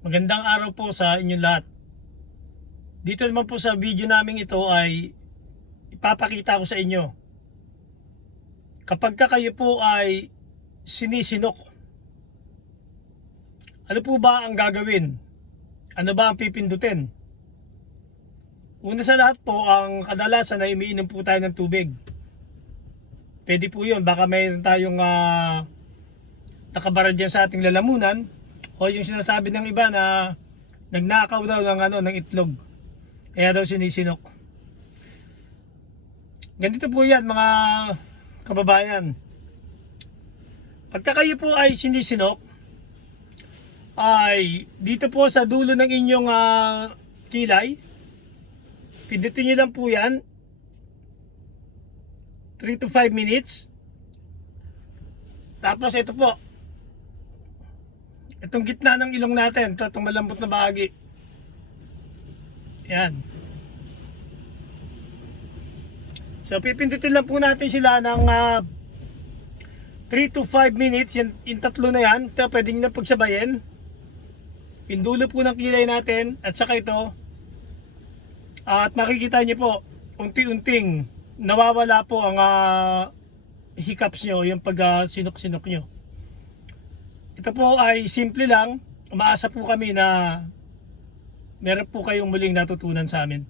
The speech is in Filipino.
Magandang araw po sa inyong lahat. Dito naman po sa video namin ito ay ipapakita ko sa inyo. Kapag kayo po ay sinisinok, ano po ba ang gagawin? Ano ba ang pipindutin? Una sa lahat po, ang kadalasan ay umiinom po tayo ng tubig. Pwede po yun, baka mayroon tayong nakabara dyan sa ating lalamunan, o yung sinasabi ng iba na nagnakaw daw ng itlog, kaya daw sinisinok. Ganito po yan mga kababayan. Pagka kayo po ay sinisinok, ay dito po sa dulo ng inyong kilay, pindutin nyo lang po yan 3 to 5 minutes. Tapos ito po, itong gitna ng ilong natin, itong malambot na bahagi, yan. So pipindutin lang po natin sila ng 3 to 5 minutes, yung tatlo na yan. Ito pwede nyo na pagsabayin. Yung dulo po ng kilay natin at saka ito, at makikita nyo po unti-unting nawawala po ang hiccups nyo, yung pag sinok-sinok nyo. Ito po ay simple lang. Umaasa po kami na meron po kayong muling natutunan sa amin.